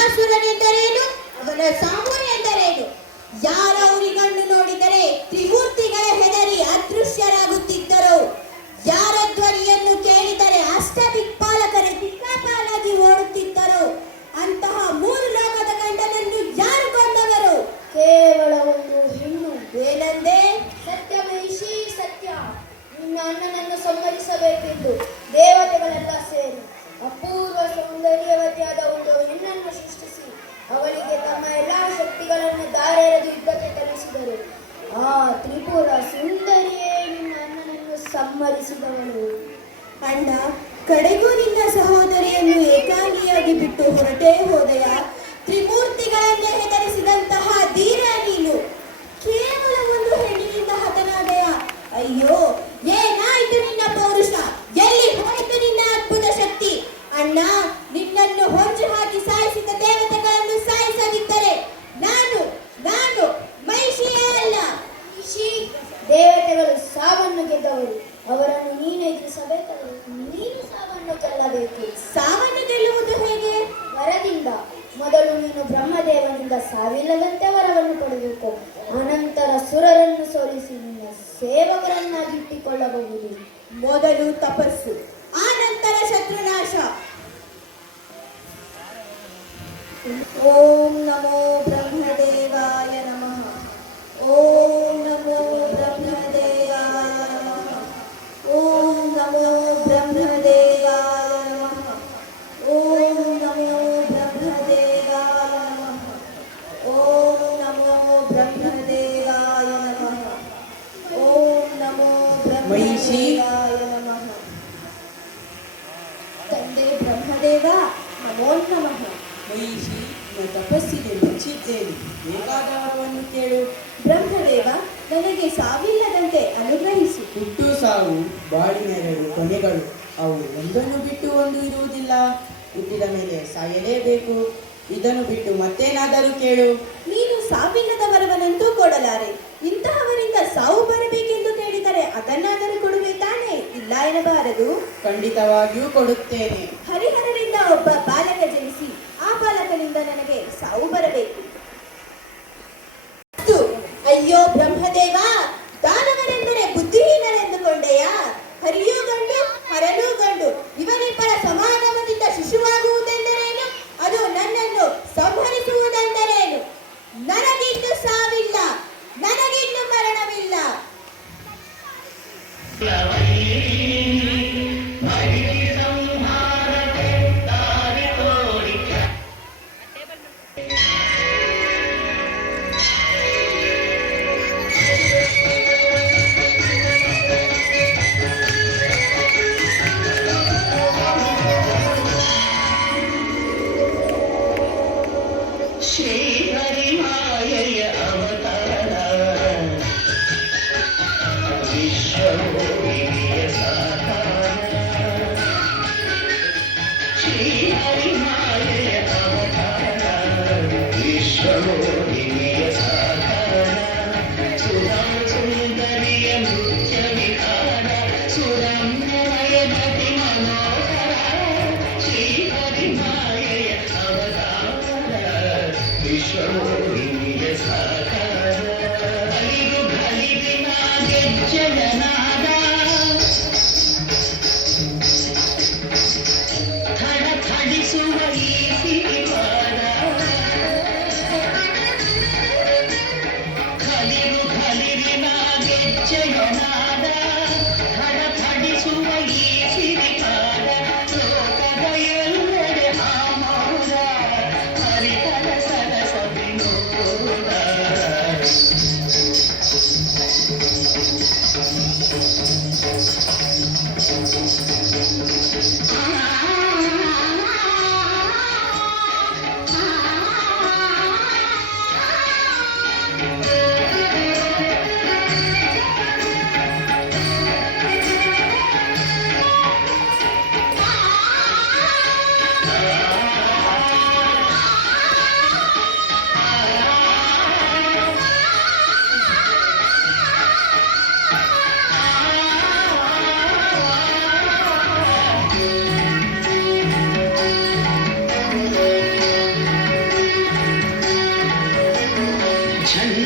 ಮಹಿಷಾಸುರನೆಂದರೇನು, ಅವನ ಸಾಮೂನ್ ಎಂದರೇನು? ಯಾರ ಉರಿಗಣ್ಣು ನೋಡಿದರೆ ತ್ರಿಮೂರ್ತಿಗಳ ಹೆದರಿ ಅದೃಶ್ಯರಾಗುತ್ತಿದ್ದರು. ಯಾರ ಧ್ವನಿಯನ್ನು ಕೇಳಿದರೆ ಅಷ್ಟದಿಕ್ಪಾಲಕರೇ ದಿಕ್ಕಾಪಾಲಾಗಿ ಓಡುತ್ತಿದ್ದರು. ಅಂತಹ ಮೂರು ಲೋಕದ ಗಂಡನನ್ನು ಯಾರು ಕೊಂದವರು? ಕೇವಲ ಒಂದು ಹೆಣ್ಣು. ಏನಂದೆ? ಸತ್ಯ ಮಹಿಷಿ, ಸತ್ಯ. ನಿನ್ನ ಅಣ್ಣನನ್ನು ಸಂಹರಿಸಬೇಕೆಂದು ದೇವತೆಗಳೆಲ್ಲ ಸೇರಿ ಅಪೂರ್ವ ಸೌಂದರ್ಯವತಿಯಾದ ಒಂದು ಹೆಣ್ಣನ್ನು ಸೃಷ್ಟಿಸಿ ಅವಳಿಗೆ ತಮ್ಮ ಎಲ್ಲಾ ಶಕ್ತಿಗಳನ್ನು ಧಾರೆರೆದು ಯುದ್ಧಕ್ಕೆ ಕಲಿಸಿದರು. ಆ ತ್ರಿಪುರ ಸುಂದರಿಯೇ ನಿನ್ನ ಅಣ್ಣನನ್ನು ಸಂಹರಿಸಿದವಳು. ಅಣ್ಣ, ಕಡೆಗೂ ನಿನ್ನ ಸಹೋದರಿಯನ್ನು ಏಕಾಂಗಿಯಾಗಿ ಬಿಟ್ಟು ಹೊರಟೇ ಹೋದೆಯ? ತ್ರಿಮೂರ್ತಿಗಳನ್ನೇ ಹೆದರಿಸಿದಂತಹ ಧೀರ ನೀನು ಕೇವಲ ಒಂದು ಹೆಣ್ಣಿನಿಂದ ಹತನಾದೆಯ? ಅಯ್ಯೋ, ಏನಾಯ್ತು ನಿನ್ನ ಪೌರುಷ? ಎಲ್ಲಿ ಹೋಯಿತು ನಿನ್ನ ಅದ್ಭುತ ಶಕ್ತಿ? ಅಣ್ಣ, ನಿನ್ನನ್ನು ಹೊಂಚು ಹಾಕಿ ಸಾಯಿಸಿದ ದೇವತೆಗಳನ್ನು ಸಾಯಿಸದಿದ್ದರೆ ನಾನು ನಾನು ಮಹಿಷಿಯೇ ಅಲ್ಲ. ಮಹಿಷಿ, ದೇವತೆಗಳು ಸಾವನ್ನು ಗೆದ್ದವರು. ಅವರನ್ನು ನೀನು ಎದುರಿಸಬೇಕಾದರೆ ನೀನು ಸಾವನ್ನು ಗೆಲ್ಲಬೇಕು. ಸಾವನ್ನು ಗೆಲ್ಲುವುದು ಹೇಗೆ? ವರದಿಂದ. ಮೊದಲು ನೀನು ಬ್ರಹ್ಮದೇವನಿಂದ ಸಾವಿಲ್ಲದಂತೆ ವರವನ್ನು ಪಡೆಯಬೇಕು. ಅನಂತರ ಸುರರನ್ನು ಸೋಲಿಸಿ ನಿನ್ನ ಸೇವಕರನ್ನಾಗಿಟ್ಟುಕೊಳ್ಳಬಹುದು. ಮೊದಲು ತಪಸ್ಸು, ಆನಂತರ ಶತ್ರುನಾಶ. ಓಂ ನಮೋ ಬ್ರಹ್ಮದೇವಾಯ ನಮಃ. ಓಂ ನಮೋ ಬ್ರಹ್ಮದೇವಾಯ ನಮಃ. ಓಂ ನಮೋ ಬ್ರಹ್ಮದೇವಾಯ ನಮಃ. ಓಂ ನಮೋ ಬ್ರಹ್ಮದೇವಾಯ ನಮಃ. ಓಂ ನಮೋ ಬ್ರಹ್ಮದೇವಾಯ ನಮಃ. ಓಂ ನಮೋ ಬ್ರಹ್ಮದೇವಾಯ ನಮಃ. ತಂದೆ ಬ್ರಹ್ಮದೇವ, ನಮೋ ನಮಃ. ಮಹಿಷಿ, ನಾನು ತಪಸ್ಸಿಗೆ ಮೆಚ್ಚಿದ್ದೇನೆ. ಬೇಕಾದ ವರವನ್ನು ಕೇಳು. ಬ್ರಹ್ಮದೇವ, ನನಗೆ ಸಾವಿಲ್ಲದಂತೆ ಅನುಗ್ರಹಿಸು. ಹುಟ್ಟು ಸಾವು ಬಾಳಿನೆರಡು ಕೊನೆಗಳು. ಅವು ಒಂದನ್ನು ಬಿಟ್ಟು ಒಂದು ಇರುವುದಿಲ್ಲ. ಹುಟ್ಟಿದ ಮೇಲೆ ಸಾಯಲೇಬೇಕು. ಇದನ್ನು ಬಿಟ್ಟು ಮತ್ತೇನಾದರೂ ಕೇಳು. ನೀನು ಸಾವಿಲ್ಲದ ವರವನ್ನಂತೂ ಕೊಡಲಾರೆ. ಇಂತಹವರಿಂದ ಸಾವು ಬರಬೇಕೆಂದು ಕೇಳಿದರೆ ಅದನ್ನಾದರೂ ಕೊಡುವೆ ತಾನೇ? ಇಲ್ಲ ಎನ್ನಬಾರದು. ಖಂಡಿತವಾಗಿಯೂ ಕೊಡುತ್ತೇನೆ. ಹರಿಹರರಿಂದ ಒಬ್ಬ ಬಾಲಕ ಜನಿಸಿ ಆ ಬಾಲಕನಿಂದ ನನಗೆ ಸಾವು ಬರಬೇಕು. ಅಯ್ಯೋ ಬ್ರಹ್ಮದೇವ, ದಾನವರೆಂದರೆ ಬುದ್ಧಿಹೀನರೆಂದುಕೊಂಡೆಯಾ? ಹರಿಯೂ ಗಂಡು, ಹರನೂ ಗಂಡು, ಇವರಿಬ್ಬರ ಸಮಾಗಮದಿಂದ ಶಿಶುವಾಗುವುದೆಂದರೇನು? ಅದು ನನ್ನನ್ನು ಸಂಹರಿಸುವುದೆಂದರೇನು? ನನಗಿನ್ನು ಸಾವಿಲ್ಲ, ನನಗಿನ್ನು ಮರಣವಿಲ್ಲ.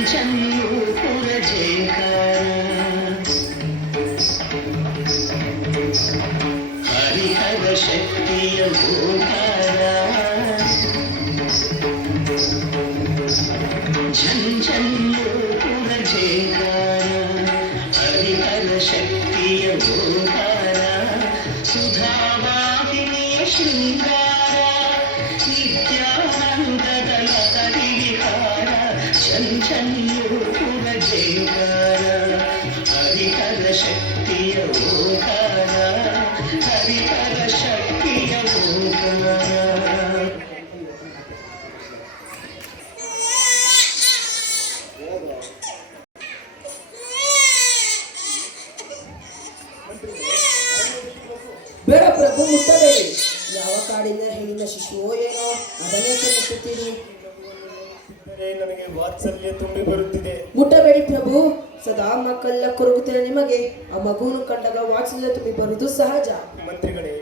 ಚಂಚನ್ಯೂಪುರ ಹರಿಹರ ಶಕ್ತಿಯ ಓಂಕಾರ ಚಂಚನ್ಯೂಪುರ ಹರಿಹರ ಶಕ್ತಿಯ ಓಂಕಾರ ಸುಧಾವಾಹಿನಿಯ ಶೃಂಗಾರ ನಿತ್ಯಾನಂದದ ಲಹರಿವಿಹಾರ ಚಂಚನ್ಯೂಪುರ ಹರಿಹರ ಶಕ್ತಿಯ ಓಂಕಾರ ಹರಿಹರ ಶಕ್ತಿಯ ಓಂಕಾರ. ಬೇಡ ಪ್ರಭು, ಮುಟ್ಟಬೇಡಿ. ಯಾವ ಕಾಡಿನ ಹೆಣ್ಣಿನ ಶಿಶುವೋ ಏನೋ, ಅದನ್ನೇಕೆ ಮುಟ್ಟುತ್ತೀರಿ? ನನಗೆ ವಾತ್ಸಲ್ಯ ತುಂಬಿ ಬರುತ್ತಿದೆ. ಮುಟ್ಟಬೇಡಿ ಪ್ರಭು. ಸದಾ ಮಕ್ಕಳೆಲ್ಲ ಕೊರಗುತ್ತಿರ ನಿಮಗೆ ಆ ಮಗುವನ್ನು ಕಂಡಾಗ ವಾತ್ಸಲ್ಯ ತುಂಬಿ ಬರುವುದು ಸಹಜ. ಮಂತ್ರಿಗಳೇ,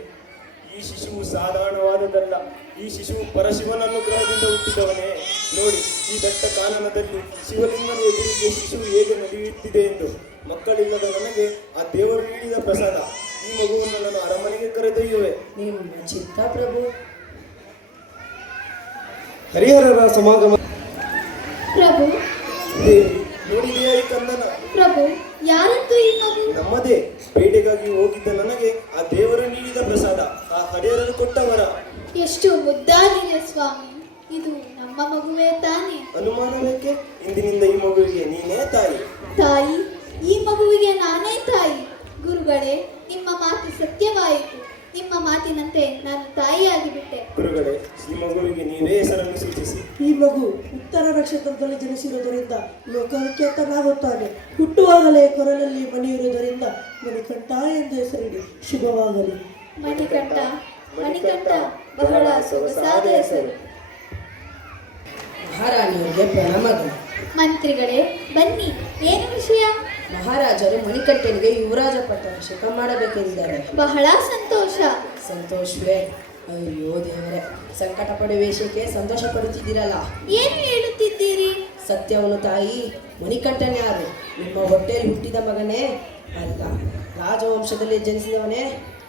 ಈ ಶಿಶುವು ಸಾಧಾರಣವಾದದಲ್ಲ. ಈ ಶಿಶುವು ಪರಶಿವನ ಅನುಗ್ರಹದಿಂದ ಹುಟ್ಟಿದವನೇ. ನೋಡಿ, ಈ ದಟ್ಟ ಕಾನನದಲ್ಲಿ ಶಿವಲಿಂಗನ ಎದುರಿಗೆ ಶಿಶುವು ಹೇಗೆ ನಡೆಯುತ್ತಿದೆ ಎಂದು. ಮಕ್ಕಳಿಲ್ಲದ ನನಗೆ ಆ ದೇವರು ನೀಡಿದ ಪ್ರಸಾದ. ಈ ಮಗುವನ್ನು ನಾನು ಅರಮನೆಗೆ ಕರೆದೊಯ್ಯುವೆ. ನಿಮ್ಮ ಚಿತ್ತ ಪ್ರಭು. ಹರಿಹರರ ಸಮಾಗಮ. ಪ್ರಭು, ದೇವಿ, ನೋಡಿದೆಯಾ ಈ ಕಂದನ? ಪ್ರಭು, ಯಾರದ್ದು ಈ ಮಗು? ನಮ್ಮದೇ. ಬೇಟೆಗಾಗಿ ಹೋಗಿದ್ದ ನನಗೆ ಆ ದೇವರು ನೀಡಿದ ಪ್ರಸಾದ, ಆ ಹರಿಹರರು ಕೊಟ್ಟವರ. ಎಷ್ಟು ಮುದ್ದಾಗಿದೆ ಸ್ವಾಮಿ. ಇದು ನಮ್ಮ ಮಗುವೇ ತಾನೆ? ಅನುಮಾನವೇಕೆ? ಇಂದಿನಿಂದ ಈ ಮಗುವಿಗೆ ನೀನೇ ತಾಯಿ. ತಾಯಿ? ಈ ಮಗುವಿಗೆ ನಾನೇ ತಾಯಿ? ಗುರುಗಳೇ, ನಿಮ್ಮ ಮಾತು ಸತ್ಯವಾಯಿತು. ನಿಮ್ಮ ಮಾತಿನಂತೆ ನಾನು ತಾಯಿಯಾಗಿ ಬಿಟ್ಟೆ. ಗುರುಗಳೇ, ಈ ಮಗುವಿಗೆ ನೀವೇ ಹೆಸರನ್ನು ಸೂಚಿಸಿ. ಈ ಮಗು ಉತ್ತರ ನಕ್ಷತ್ರದಲ್ಲಿ ಜನಿಸಿರುವುದರಿಂದ ಲೋಕವಿಖ್ಯಾತನಾಗುತ್ತಾನೆ. ಹುಟ್ಟುವಾಗಲೇ ಕೊರಲಲ್ಲಿ ಮಣಿ ಇರುವುದರಿಂದ ಮಣಿಕಂಠ ಎಂದು ಹೆಸರಿಡಿ. ಶುಭವಾಗಲಿ. ಮಣಿಕಂಠ, ಮಣಿಕಂಠ ಬಹಳ ಸೊಗಸಾದ ಹೆಸರು. ಮಹಾರಾಣಿಯವರಿಗೆ ಪ್ರಣಾಮಗಳು. ಮಂತ್ರಿಗಳೇ, ಬನ್ನಿ. ಏನು ವಿಷಯ? ಮಹಾರಾಜರು ಮಣಿಕಂಠನಿಗೆ ಯುವರಾಜ ಪಟ್ಟಾಭಿಷೇಕ ಮಾಡಬೇಕೆಂದಿದ್ದಾರೆ. ಬಹಳ ಸಂತೋಷ. ಸಂತೋಷವೇ? ಅಯ್ಯೋ ದೇವರೇ, ಸಂಕಟ ಪಡುವ ವಿಷಯಕ್ಕೆ ಸಂತೋಷ ಪಡುತ್ತಿದ್ದೀರಲ್ಲ. ಏನು ಹೇಳುತ್ತಿದ್ದೀರಿ? ಸತ್ಯವನ್ನು ತಾಯಿ, ಮಣಿಕಂಠನ್ ಯಾರು? ನಿಮ್ಮ ಹೊಟ್ಟೆಯಲ್ಲಿ ಹುಟ್ಟಿದ ಮಗನೇ ಅಲ್ಲ, ರಾಜವಂಶದಲ್ಲಿ ಜನಿಸಿದವನೇ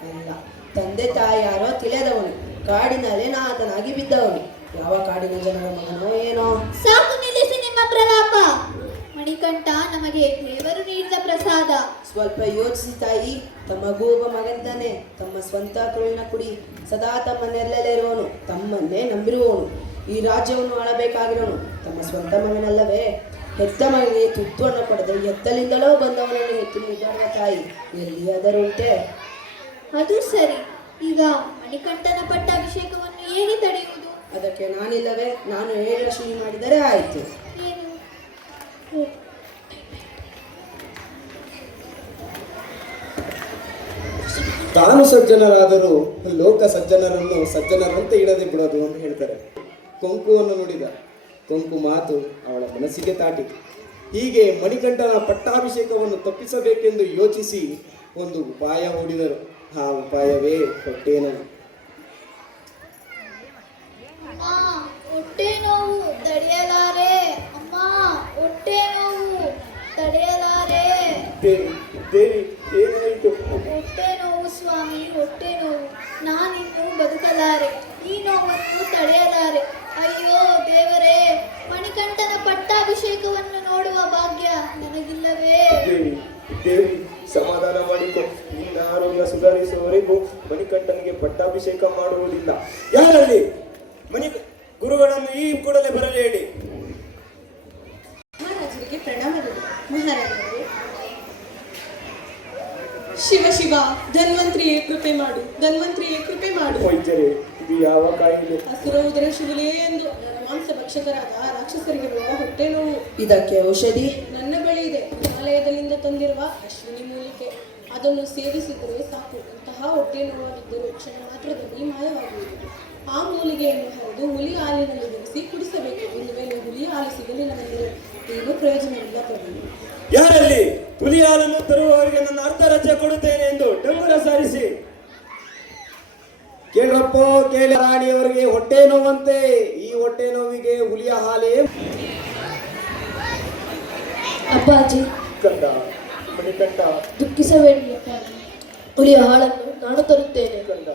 ಅಲ್ಲ, ತಂದೆ ತಾಯಿ ಯಾರೋ ತಿಳಿಯದವನು, ಕಾಡಿನಲ್ಲಿ ನಾಥನಾಗಿ ಬಿದ್ದವನು. ಯಾವ ಕಾಡಿನ ಜನರ ಮಗನೋ ಏನೋ. ಸಾಕು, ನಿಲ್ಲಿಸಿ ನಿಮ್ಮ ಪ್ರಲಾಪ. ಮಣಿಕಂಠ ನಮಗೆ ದೇವರು ನೀಡಿದ ಪ್ರಸಾದ. ಸ್ವಲ್ಪ ಯೋಚಿಸಿ ತಾಯಿ. ತಮಗೂ ಒಬ್ಬ ಮಗನಿದ್ದಾನೆ. ತಮ್ಮ ಸ್ವಂತ ಕರುಳಿನ ಕುಡಿ. ಸದಾ ತಮ್ಮ ನೆರಳಲ್ಲಿರುವವನು, ತಮ್ಮನ್ನೇ ನಂಬಿರುವವನು, ಈ ರಾಜ್ಯವನ್ನು ಆಳಬೇಕಾಗಿರೋನು ತಮ್ಮ ಸ್ವಂತ ಮಗನಲ್ಲವೇ? ಹೆತ್ತ ಮಗನಿಗೆ ತುತ್ತುವನ್ನು ಕೊಡದೆ ಎತ್ತಲಿಂದಲೋ ಬಂದವನನ್ನು ಎತ್ತು ನಿದ್ದಾಡುವ ತಾಯಿ ಎಲ್ಲಿಯಾದರುಂಟೆ? ಅದು ಸರಿ. ಈಗ ಮಣಿಕಂಠನ ಪಟ್ಟಾಭಿಷೇಕವನ್ನು ಹೇಗೆ ತಡೆಯುವುದು? ಅದಕ್ಕೆ ನಾನಿಲ್ಲವೇ? ನಾನು ಹೇಳ ಶುರು ಮಾಡಿದರೆ ಆಯಿತು. ಏನು? ತಾನು ಸಜ್ಜನರಾದರೂ ಲೋಕ ಸಜ್ಜನರನ್ನು ಸಜ್ಜನರಂತೆ ಇಡದೆ ಬಿಡೋದು ಅಂತ ಹೇಳ್ತಾರೆ. ಕೊಂಕುವನ್ನು ನುಡಿದ. ಕೊಂಕು ಮಾತು ಅವಳ ಮನಸ್ಸಿಗೆ ತಾಟಿತು. ಹೀಗೆ ಮಣಿಕಂಠನ ಪಟ್ಟಾಭಿಷೇಕವನ್ನು ತಪ್ಪಿಸಬೇಕೆಂದು ಯೋಚಿಸಿ ಒಂದು ಉಪಾಯ ಹೂಡಿದರು. ಆ ಉಪಾಯವೇ ಹೊಟ್ಟೆ ನೋವು. ಅಮ್ಮ, ಹೊಟ್ಟೆ ನೋವು ತಡೆಯಲಾರೆ. ಅಮ್ಮ, ಹೊಟ್ಟೆ ನೋವು ತಡೆಯಲಾರೆ. ದೇವಿ, ದೇವಿ, ಏನಾಯಿತು? ಹೊಟ್ಟೆ ನೋವು ಸ್ವಾಮಿ, ಹೊಟ್ಟೆ ನೋವು. ನಾನಿನ್ನು ಬದುಕಲಾರೆ. ಈ ನೋವನ್ನು ತಡೆಯಲಾರೆ. ಅಯ್ಯೋ ದೇವರೇ, ಮಣಿಕಂಠನ ಪಟ್ಟಾಭಿಷೇಕವನ್ನು ನೋಡುವ ಭಾಗ್ಯ ನನಗಿಲ್ಲವೇ? ದೇವಿ, ದೇವಿ, ಸಮಾಧಾನ ಮಾಡಿಕೊ. ನಿನ್ನ ಆರೋಗ್ಯ ಸುಧಾರಿಸುವವರೆಗೂ ಮಣಿಕಂಠನಿಗೆ ಪಟ್ಟಾಭಿಷೇಕ ಮಾಡುವುದಿಲ್ಲ. ಯಾರಲ್ಲಿ? ಗುರುಗಳನ್ನು ಈ ಕೂಡಲೇ ಬರಲಿ ಹೇಳಿ. ಮಹಾರಾಜರಿಗೆ ಪ್ರಣಾಮಗಳು. ಮಹಾರಾಜರೇ, ಶಿವ ಶಿವ, ಧನ್ವಂತ್ರಿಯೇ ಕೃಪೆ ಮಾಡು, ಧನ್ವಂತ್ರಿಯೇ ಕೃಪೆ ಮಾಡು. ವೈದ್ಯರೇ, ಇದು ಯಾವ ಕಾಯಿಲೆ? ಹಸುರ ಉದರ ಶಿವಲೇ ಎಂದು ಮಾಂಸ ಭಕ್ಷಕರಾದ ರಾಕ್ಷಸರಿಗಿರುವ ಹೊಟ್ಟೆ ನೋವು. ಇದಕ್ಕೆ ಔಷಧಿ ನನ್ನ ಬಳಿ ಇದೆ. ಹಿಮಾಲಯದಲ್ಲಿಂದ ತಂದಿರುವ ಅಶ್ವಿನಿ ಮೂಲಿಕೆ. ಅದನ್ನು ಸೇವಿಸಿದರೆ ಸಾಕು. ಇಂತಹ ಹೊಟ್ಟೆ ನೋವಾಗಿದ್ದರೂ ಕ್ಷಣ ಮಾತ್ರದಲ್ಲಿ ಮಾಯವಾಗುವುದು. ಆ ಮೂಲಿಗೆಯನ್ನು ಹರಿದು ಹುಲಿ ಹಾಲಿನಲ್ಲಿ ಬೆರೆಸಿ ಕುಡಿಸಬೇಕು. ಒಂದು ವೇಳೆ ಹುಲಿ ಹಾಲು ಸಿಗಲಿಲ್ಲವೆಂದರೆ ಏನು ಪ್ರಯೋಜನವಿಲ್ಲ ಪ್ರಭು. ಯಾರಲ್ಲಿ? ಹುಲಿ ಹಾಲನ್ನು ತರುವವರಿಗೆ ನನ್ನ ಅರ್ಧ ರಜೆ ಕೊಡುತ್ತೇನೆ ಎಂದು ಡಂಗುರ ಸಾರಿಸಿ. ಕೇಳಪ್ಪ, ಕೇಳಿ. ರಾಣಿಯವರಿಗೆ ಹೊಟ್ಟೆ ನೋವಂತೆ. ಈ ಹೊಟ್ಟೆ ನೋವಿಗೆ ಹುಲಿಯ ಹಾಲೇ ಅಪ್ಪಾಜಿ, ಕಂದ ಮಣಿಕಂಠ ದುಃಖಿಸಬೇಡಿ ಅಪ್ಪಾಜಿ. ಹುಲಿಯ ಹಾಳನ್ನು ನಾನು ತರುತ್ತೇನೆ. ಕಂದ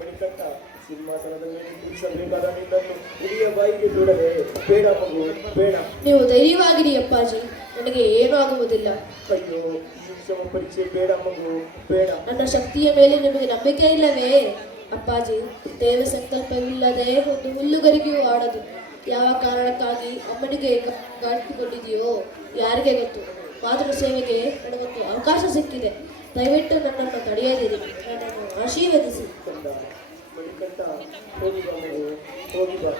ಮಣಿಕಂಠ, ಸಿಂಹಾಸನದ ಮೇಲೆ ಕೂರಿಸಬೇಕಾದ ನಿನ್ನನ್ನು ಹಿರಿಯ ಬಾಯಿಗೆ ಬಿಡದೆ ಬೇಡ ಮಗು ಬೇಡ. ನೀವು ಧೈರ್ಯವಾಗಿರಿ ಅಪ್ಪಾಜಿ, ನನಗೆ ಏನೂ ಆಗುವುದಿಲ್ಲ. ಅಯ್ಯೋ, ಈ ಶವ ಪರೀಕ್ಷೆ ಬೇಡ ಮಗು ಬೇಡ. ನನ್ನ ಶಕ್ತಿಯ ಮೇಲೆ ನಿಮಗೆ ನಂಬಿಕೆ ಇಲ್ಲವೇ? ಅಪ್ಪಾಜಿ, ದೇವ ಸಂಕಲ್ಪವಿಲ್ಲದೆ ಒಂದು ಹುಲ್ಲುಗರಿಗೆಯೂ ಆಡದು. ಯಾವ ಕಾರಣಕ್ಕಾಗಿ ಅಮ್ಮನಿಗೆ ಗಾಟಿಕೊಂಡಿದೆಯೋ ಯಾರಿಗೆ ಗೊತ್ತು. ಮಾತೃ ಸೇವೆಗೆ ನನಗೊಂದು ಅವಕಾಶ ಸಿಕ್ಕಿದೆ. ದಯವಿಟ್ಟು ನನ್ನನ್ನು ತಡೆಯದಿರಿ, ನನ್ನನ್ನು ಆಶೀರ್ವದಿಸಿ. ಕಂದ ಮಣಿಕಂಠ, ಹೋಗಿ ಬಾ ಮಗು ಹೋಗಿ ಬಾ.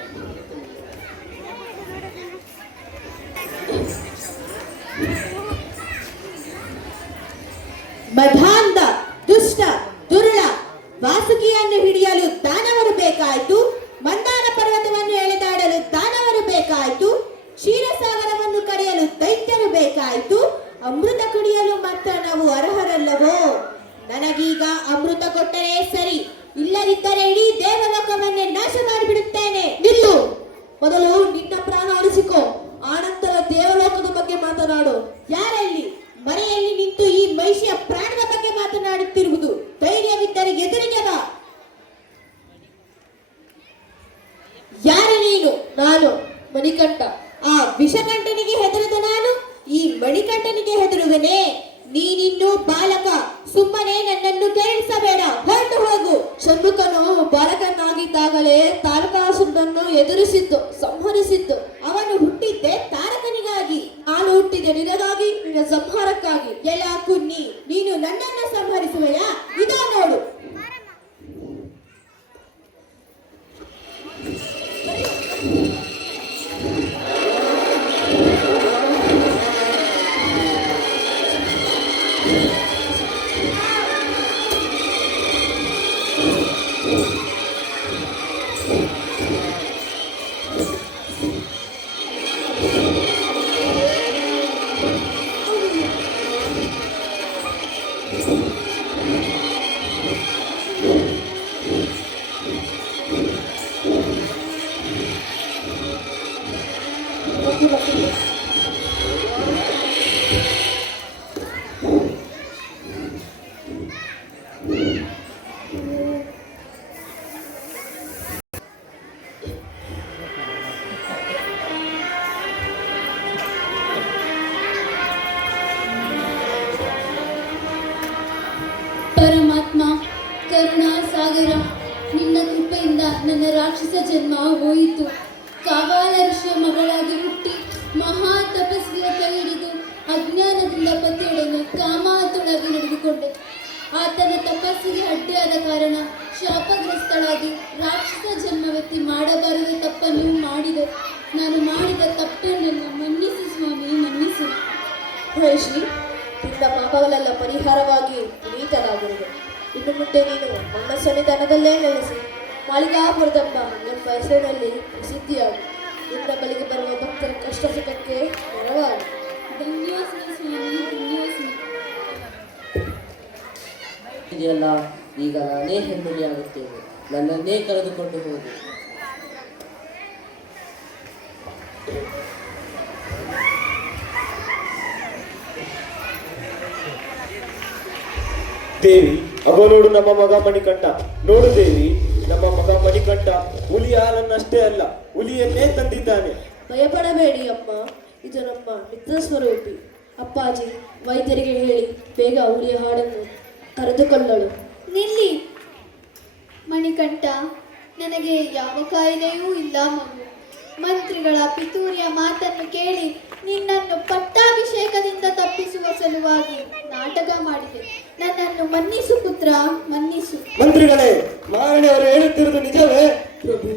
ಮಧಾಂಧ, ದುಷ್ಟ, ದುರುಳ ವಾಸುಕಿಯನ್ನು ಹಿಡಿಯಲು ದಾನವರು ಬೇಕಾಯಿತು. ಮಂದಾರ ಪರ್ವತವನ್ನು ಎಳೆದಾಡಲು ದಾನವರು ಬೇಕಾಯಿತು. ಕ್ಷೀರಸಾಗರವನ್ನು ಕಡಿಯಲು ದೈತ್ಯರು ಬೇಕಾಯಿತು. ಅಮೃತ ಕುಡಿಯಲು ಮಾತ್ರ ನಾವು ಅರ್ಹರಲ್ಲವೋ? ನನಗೀಗ ಅಮೃತ ಕೊಟ್ಟರೆ ಸರಿ, ಇಲ್ಲದಿದ್ದರೆ ಇಡೀ ದೇವಲೋಕವನ್ನೇ ನಾಶ ಮಾಡಿಬಿಡುತ್ತೇನೆ. ನಿಲ್ಲು, ಮೊದಲು ನಿನ್ನ ಪ್ರಾಣ ಉಳಿಸಿಕೋ, ಆನಂತರ ದೇವಲೋಕದ ಬಗ್ಗೆ ಮಾತನಾಡು. ಯಾರಲ್ಲಿ ಮರೆಯಲ್ಲಿ ನಿಂತು ಈ ಮಹಿಷಿಯ ಪ್ರಾಣದ ಬಗ್ಗೆ ಮಾತನಾಡುತ್ತಿರುವುದು? ಧೈರ್ಯವಿದ್ದರೆ ಎದುರಿಗೆ ಬಾ. ಯಾರು ನೀನು? ನಾನು ಮಣಿಕಂಠ. ಆ ವಿಷಕಂಠನಿಗೆ ಹೆದರದ ನಾನು ಈ ಮಣಿಕಂಠನಿಗೆ ಹೆದರುವೆನೆ? ನೀನಿನ್ನು ಬಾಲಕ, ಸುಮ್ಮನೆ ನನ್ನನ್ನು ಕೆರಳಿಸಬೇಡ, ಹೊರಟು ಹೋಗು. ಷಣ್ಮುಖನು ಬಾಲಕನಾಗಿದ್ದಾಗಲೇ ತಾರಕಾಸುರನನ್ನು ಎದುರಿಸಿದ್ದು, ಸಂಹರಿಸಿದ್ದು. ಅವನು ಹುಟ್ಟಿದ್ದೆ ತಾರಕನಿಗಾಗಿ. ನಾನು ಹುಟ್ಟಿದೆ ನಿನಗಾಗಿ, ನಿನ್ನ ಸಂಹಾರಕ್ಕಾಗಿ. ಎಲ್ಲ ಕುನ್ನಿ, ನೀನು ನನ್ನನ್ನು ಸಂಹರಿಸುವೆಯಾ? ಇದೋ ನೋಡು. ಪರಮಾತ್ಮ, ಕರುಣಾ ಸಾಗರ, ನಿನ್ನ ಕೃಪೆಯಿಂದ ನನ್ನ ರಾಕ್ಷಸ ಜನ್ಮ ಹೋಯಿತು. ಕಾವಾಲ ಋಷಿಯ ಮಗಳಾಗಿ ಹುಟ್ಟಿ ಮಹಾ ತಪಸ್ವಿಯ ಕೈ ಹಿಡಿದು ಅಜ್ಞಾನದಿಂದ ಪತಿಯೊಡನೆ ಕಾಮಾತುಳಾಗಿ ನಡೆದುಕೊಂಡೆ. ಆತನ ತಪಸ್ಸಿಗೆ ಅಡ್ಡಿಯಾದ ಕಾರಣ ಶಾಪಗ್ರಸ್ತಳಾಗಿ ರಾಕ್ಷಸ ಜನ್ಮವೆತ್ತಿ ಮಾಡಬಾರದ ತಪ್ಪನ್ನು ಮಾಡಿದೆ. ನಾನು ಮಾಡಿದ ತಪ್ಪನ್ನೆಲ್ಲ ಮನ್ನಿಸು ಸ್ವಾಮಿ, ಮನ್ನಿಸು. ಮಹೇಶಿ, ನಿನ್ನ ಪಾಪಗಳೆಲ್ಲ ಪರಿಹಾರವಾಗಿ ಪುನೀತರಾಗಿರುವೆ. ಇನ್ನು ಮುಂದೆ ನೀನು ನನ್ನ ಸನ್ನಿಧಾನದಲ್ಲೇ ನೆಲೆಸಿ ಮಾಳಿಕಾಪುರದಮ್ಮ ಎಂಬ ಹೆಸರಿನಲ್ಲಿ ಪ್ರಸಿದ್ಧಿಯಾಗಿ ನಿನ್ನ ಬಳಿಗೆ ಬರುವ ಭಕ್ತರ ಕಷ್ಟ ಸುಖಕ್ಕೆ ನೆರವಾಗಿ. ಧನ್ಯೋಸ್ಮಿ ಸ್ವಾಮಿ, ಧನ್ಯೋಸ್ಮಿ. ಇದೆಯಲ್ಲ, ಈಗ ನಾನೇ ಹೆಮ್ಮಡಿಯಾಗುತ್ತೇನೆ. ನನ್ನನ್ನೇ ಕರೆದುಕೊಂಡು ಹೋಗು. ದೇವಿ, ಅವ ನೋಡು ನಮ್ಮ ಮಗ ಮಣಿಕಂಠ. ನೋಡು ದೇವಿ, ನಮ್ಮ ಮಗ ಮಣಿಕಂಠ ಹುಲಿ ಹಾಲನ್ನಷ್ಟೇ ಅಲ್ಲ, ಹುಲಿಯನ್ನೇ ತಂದಿದ್ದಾನೆ. ಭಯಪಡಬೇಡಿ ಅಮ್ಮ, ಇದು ನಮ್ಮ ಮಿತ್ರ ಸ್ವರೂಪಿ. ಅಪ್ಪಾಜಿ, ವೈದ್ಯರಿಗೆ ಹೇಳಿ ಬೇಗ ಹುಲಿಯ ಹಾಡನ್ನು ಕರೆದುಕೊಳ್ಳಲು. ನಿಲ್ಲಿ ಮಣಿಕಂಠ, ನನಗೆ ಯಾವ ಕಾಯಿಲೆಯೂ ಇಲ್ಲ ಮಗು. ಮಂತ್ರಿಗಳ ಪಿತೂರಿಯ ಮಾತನ್ನು ಕೇಳಿ ನಿನ್ನನ್ನು ಪಟ್ಟಾಭಿಷೇಕದಿಂದ ತಪ್ಪಿಸುವ ಸಲುವಾಗಿ ನಾಟಕ ಮಾಡಿದೆ. ನನ್ನನ್ನು ಮನ್ನಿಸು ಪುತ್ರ, ಮನ್ನಿಸು. ಮಂತ್ರಿಗಳೇ, ಮಹಾರಾಣಿಯವರು ಹೇಳುತ್ತಿರುವುದು ನಿಜವೇ? ಪ್ರಭು,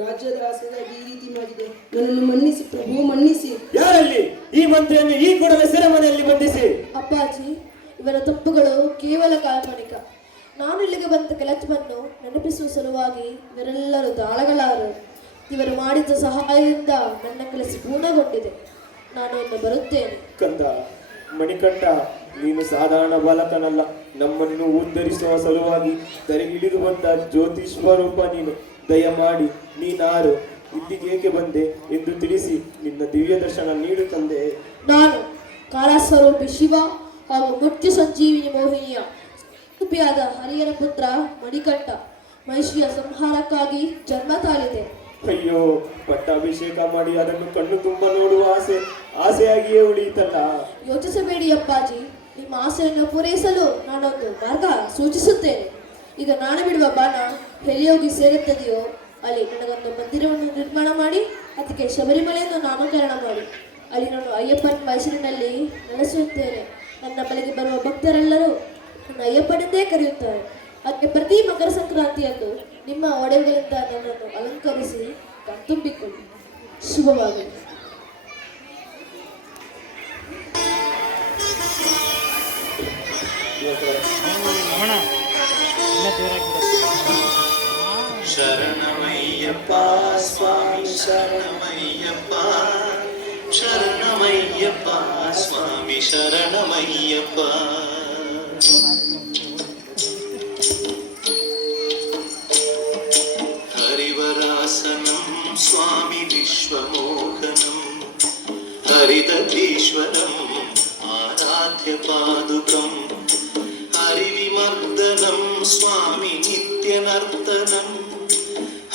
ರಾಜ್ಯದ ಆಸೆಗಾಗಿ ಈ ರೀತಿ ಮಾಡಿದೆ. ನನ್ನನ್ನು ಮನ್ನಿಸಿ ಪ್ರಭು, ಮನ್ನಿಸಿ. ಯಾರಲ್ಲಿ ಈ ಮಂತ್ರಿಯನ್ನು ಈ ಕೂಡಲೇ ಸೆರೆಮನೆಯಲ್ಲಿ ಬಂಧಿಸಿ. ಅಪ್ಪಾಜಿ, ಇವರ ತಪ್ಪುಗಳು ಕೇವಲ ಕಾಲ್ಪನಿಕ. ನಾನು ಇಲ್ಲಿಗೆ ಬಂದ ಕೆಲಸವನ್ನು ನೆನಪಿಸುವ ಸಲುವಾಗಿ ಇವರೆಲ್ಲರೂ ದಾಳಗಳಾದರು. ಇವರು ಮಾಡಿದ ಸಹಾಯದಿಂದ ನನ್ನ ಕೆಲಸ ಪೂರ್ಣಗೊಂಡಿದೆ. ನಾನು ಇನ್ನು ಬರುತ್ತೇನೆ. ಕಂದ ಮಣಿಕಂಠ, ನೀನು ಸಾಧಾರಣ ಬಾಲಕನಲ್ಲ. ನಮ್ಮನ್ನು ಉದ್ಧರಿಸುವ ಸಲುವಾಗಿ ಧರೆಗಿಳಿದು ಬಂದ ಜ್ಯೋತಿ ಸ್ವರೂಪ ನೀನು. ದಯಮಾಡಿ ನೀನಾರು, ಇಲ್ಲಿಗೆ ಏಕೆ ಬಂದೆ ಎಂದು ತಿಳಿಸಿ ನಿನ್ನ ದಿವ್ಯ ದರ್ಶನ ನೀಡು ತಂದೆ. ನಾನು ಕಾಲಸ್ವರೂಪಿ ಶಿವ ಹಾಗೂ ಮೃತ್ಯು ಸಂಜೀವಿನಿ ಮೋಹಿನಿಯ ರೂಪಿಯಾದ ಹರಿಯರ ಪುತ್ರ ಮಣಿಕಂಠ ಮಹಿಷಿಯ ಸಂಹಾರಕ್ಕಾಗಿ ಜನ್ಮ ತಾಳಿದೆ. ಅಯ್ಯೋ, ಪಟ್ಟಾಭಿಷೇಕ ಮಾಡಿ ಅದನ್ನು ಕಣ್ಣು ತುಂಬ ನೋಡುವ ಆಸೆಯಾಗಿಯೇ ಉಳಿಯಿತಲ್ಲ. ಯೋಚಿಸಬೇಡಿ ಅಪ್ಪಾಜಿ, ನಿಮ್ಮ ಆಸೆಯನ್ನು ಪೂರೈಸಲು ನಾನೊಂದು ಮಾರ್ಗ ಸೂಚಿಸುತ್ತೇನೆ. ಈಗ ನಾನು ಬಿಡುವ ಬಾಣ ಎಲ್ಲಿ ಹೋಗಿ ಸೇರುತ್ತದೆಯೋ ಅಲ್ಲಿ ನನಗೊಂದು ಮಂದಿರವನ್ನು ನಿರ್ಮಾಣ ಮಾಡಿ ಅದಕ್ಕೆ ಶಬರಿಮಲೆಯನ್ನು ನಾಮಕರಣ ಮಾಡಿ ಅಲ್ಲಿ ನಾನು ಅಯ್ಯಪ್ಪನ ಹೆಸರಿನಲ್ಲಿ ನೆಲೆಸುತ್ತೇನೆ. ನನ್ನ ಬಳಿಗೆ ಬರುವ ಭಕ್ತರೆಲ್ಲರೂ ನನ್ನ ಅಯ್ಯಪ್ಪನೆಂದೇ ಕರೆಯುತ್ತಾರೆ. ಅದಕ್ಕೆ ಪ್ರತಿ ಮಕರ ಸಂಕ್ರಾಂತಿಯಂದು ನಿಮ್ಮ ಒಡವೆಗಳಿಂದ ನನ್ನನ್ನು ಅಲಂಕರಿಸಿ ಕಣ್ತುಂಬಿಕೊಳ್ಳಿ. ಶುಭವಾಗಲಿ. ಶರಣಮಯ್ಯಪ್ಪ ಸ್ವಾಮಿ ಶರಣಮಯ್ಯಪ್ಪ ಶರಣಮಯ್ಯಪ್ಪ ಸ್ವಾಮಿ ಶರಣಮಯ್ಯಪ್ಪ ಹರಿವರಾಸನಂ ಸ್ವಾಮಿ ವಿಶ್ವಮೋಹನಂ ಹರಿದತೀಶ್ವರಂ ಆರಾಧ್ಯ ಪಾದುಕಂ ಹರಿವಿಮರ್ದನಂ ಸ್ವಾಮಿ ನಿತ್ಯನರ್ತನಂ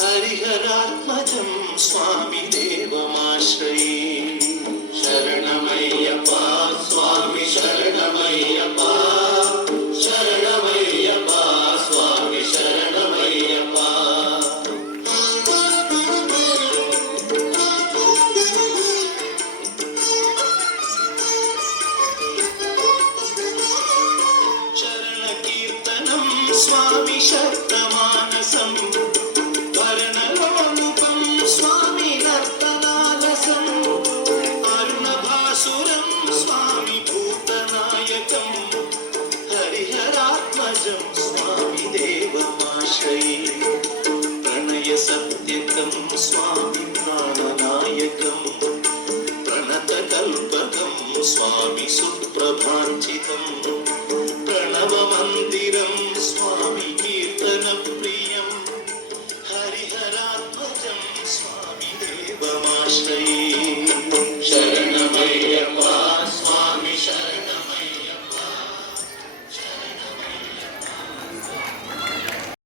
ಹರಿಹರಾತ್ಮಜಂ ಸ್ವಾಮಿ ದೇವಮಾಶ್ರಯೇ ಶರಣಮಯ್ಯಪ್ಪ ಸ್ವಾಮಿ ಶರಣಮಯ್ಯಪ್ಪ ಶರಣಮಯ್ಯಪ್ಪ ಸ್ವಾಮಿ ಶರಣಮಯ್ಯಪ್ಪ ಶರಣ ಕೀರ್ತನಂ ಸ್ವಾಮಿ ಶಬ್ದಮಾನಸಂ ವರ್ಣಲೋಲುಪಂ ಸ್ವಾಮಿ ನರ್ತನಾಲಸಂ ಅರುಣಭಾಸುರಂ ಸ್ವಾಮಿ ಭೂತನಾಯಕಂ ಹರಿಹರಾತ್ಮಜಂ ಸ್ವಾಮಿ ದೇವಮಾಶ್ರಯೇ ಪ್ರಣಯ ಸತ್ಯಕಂ ಸ್ವಾಮಿ ಪ್ರಾಣನಾಯಕಂ ಪ್ರಣತಕಲ್ಪಕಂ ಸ್ವಾಮಿ ಸುಪ್ರಭಾಂಚಿತಂ ಪ್ರಣವಮಂದಿರಂ ಸ್ವಾಮಿ